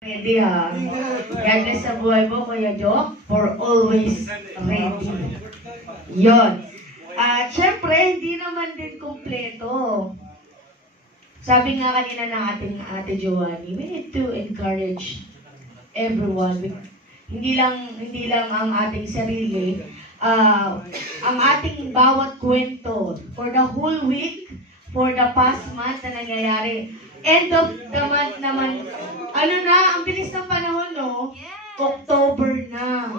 Ready ha. God bless sa buhay mo, Kuya Joe, for always ready. Yun. At syempre, hindi naman din kumpleto. Sabi nga kanina ng ating Ate Joanny, we need to encourage everyone. Hindi lang ang ating sarili, ang ating bawat kwento for the whole week, for the past month na nangyayari. End of the month naman, ano na, ang bilis ng panahon, no? October na.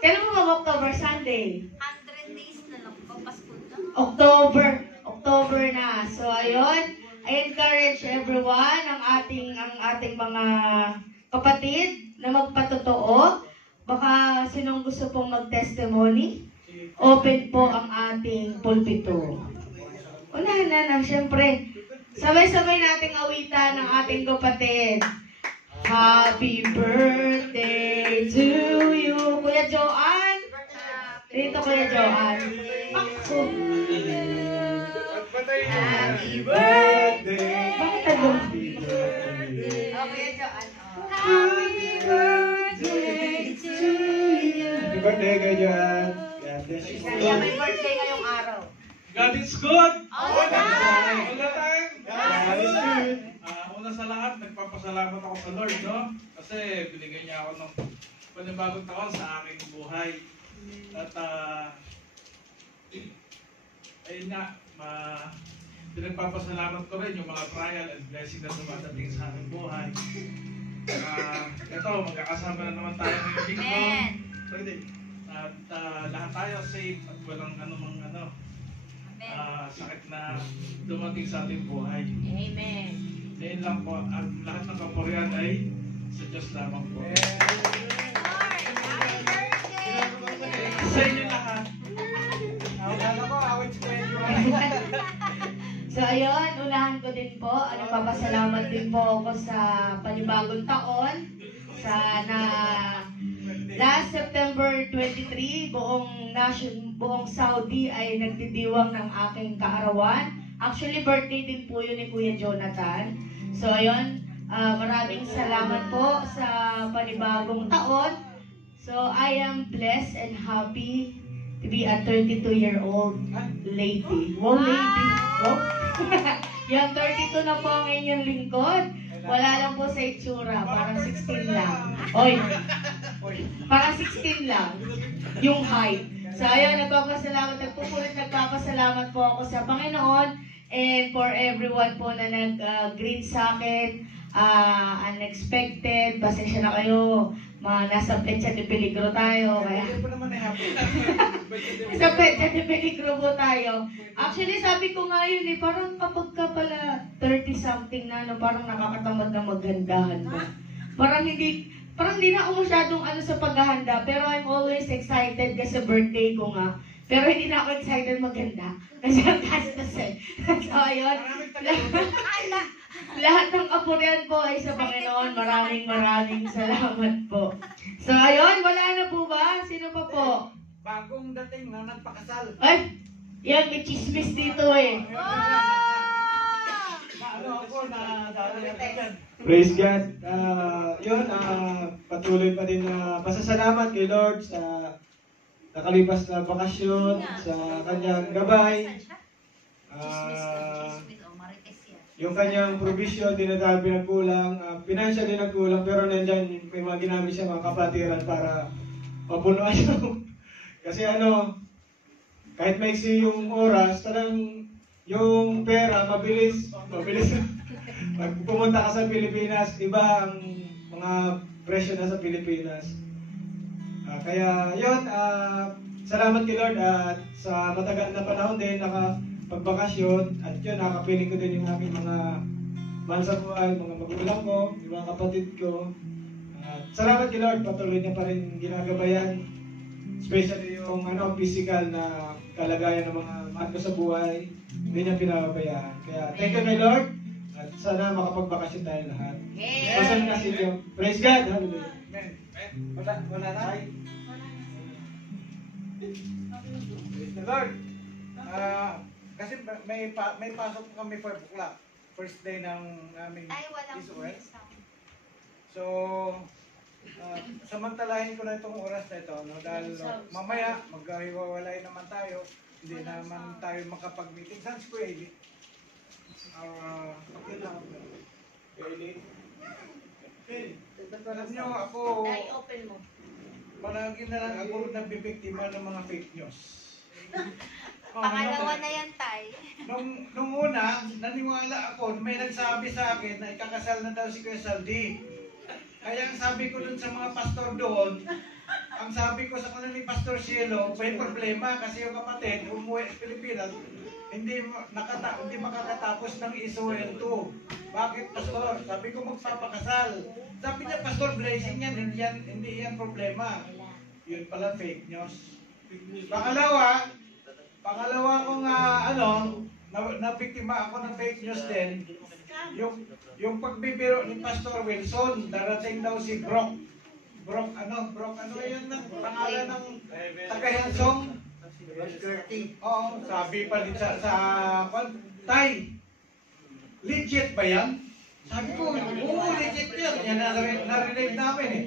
Kailan mo mag-October? Sunday? 100 days na lang po, Pasko na. October na. So, ayun, I encourage everyone, ang ating mga kapatid na magpatotoo. Baka sinong gusto pong mag-testimony, open po ang ating pulpito. Unahan na, syempre, sabay-sabay nating awitan ng ating kapatid. Happy birthday to you, Kuya Joan. Dito, Kuya Joan. Happy birthday! Bakit nagong? Kuya Joan. Happy birthday to you! Happy birthday, Kuya Joan. God bless you. Kaya may birthday ngayong araw. God is good! All the time! All the time! God is good. Una sa lahat, nagpapasalamat ako sa Lord, no? Kasi binigay niya ako ng panibagong taon sa aking buhay. At ayun nga, pinagpapasalamat ko rin yung mga trial and blessing na dumadating sa aking buhay. Ito, magkakasama na naman tayo ngayong linggo. Amen! At lahat tayo safe at walang anumang sakit na dumating sa ating buhay. Amen. Ayun lang po, ang lahat ng kapurihan ay sa Diyos lamang po. Lord, happy birthday! Sa inyo lahat. So ayun, unahan ko din po, nagpapasalamat din po ako sa panibagong taon. Sana last September 23, buong Saudi ay nagdidiwang ng aking kaarawan. Actually, birthday din po yun ni Kuya Jonathan. So ayun, maraming salamat po sa panibagong taon. So I am blessed and happy to be a 32-year-old lady. Wow, lady. Wow. Yung 32 na po ang inyong lingkod. Wala lang po sa itsura. Parang 16 lang. Oy. Parang 16 lang. Yung height. So ayun, nagpapasalamat po ako sa Panginoon and for everyone po na nag-greet sa akin. Unexpected. Pasensya na kayo. Nasa petsa de peligro tayo. Kaya sa petsa de peligro po tayo. Actually, sabi ko nga yun parang kapag ka pala 30-something na, parang nakakatamad na maghandahan mo. Parang hindi na ako masyadong sa paghahanda, pero I'm always excited kasi birthday ko nga. Pero hindi na ako excited maghanda. Kasi ang gastos eh. So, ayun. Lahat ng kapurian po ay sa Panginoon. Maraming salamat po. So, ayun. Wala na po ba? Sino pa po? Bagong dating na nagpakasal. Ay! Yan, may chismis dito eh. Praise God. Patuloy pa din na pasasalamat kay Lord sa nakalipas na bakasyon, sa kanyang gabay. Yung kanyang provision, di na tayo pinagkulang. Financial din nagkulang, pero nandyan may mga ginamit siya mga kapatiran para mapunuan yung... Kasi kahit maiksi yung oras, talagang yung pera, mabilis. Pag pumunta ka sa Pilipinas, iba ang mga presyo na sa Pilipinas. Kaya yun, salamat kay Lord at sa matagal na panahon din nakapagbakasyon at yun, nakapiling ko din yung aking mga mahal sa buhay, mga magulang ko, yung mga kapatid ko. Salamat kay Lord, patuloy niya pa rin ginagabayan, especially yung physical na kalagayan ng mga mahal ko sa buhay, hindi niya pinababayaan. Kaya thank you kay Lord at sana makapagbakasyon tayo lahat. Pasal na sila. Praise God! Hallelujah! Wala na? Praise the Lord! Kasi may pasok kami 5 o'clock. First day ng aming Ay, walang Israel. So, samantalahin ko na itong oras na ito, no? Dahil mamaya maghiwalay naman tayo, hindi naman tayo makapag-meeting. Saan si Kuya Eli? Okay lang. Alam nyo, ako, Dahil open mo. palagi na lang ako nabibiktima ng mga fake news. Pangalawa na yan, Tay. Nung una, naniwala ako, may nagsabi sa akin na ikakasal na daw si Kuya Saldi. Kaya ang sabi ko dun sa mga pastor doon, ang sabi ko sa kanila ni Pastor Cielo, may problema kasi yung kapatid, umuwi sa Pilipinas, hindi makakatapos ng Israel 2. Bakit, Pastor? Sabi ko magpapakasal. Sabi niya, Pastor, blessing yan, hindi yan problema. Yun pala fake news. Pangalawa kong nabiktima ako ng fake news din, yung pagbibiro ni Pastor Wilson, darating daw si Brock ano yun ang pangalan ng taga-Hensong? Oo, sabi pa din sa Tay, legit ba yan? Sabi ko, oo, legit yan. Yan narinig namin eh.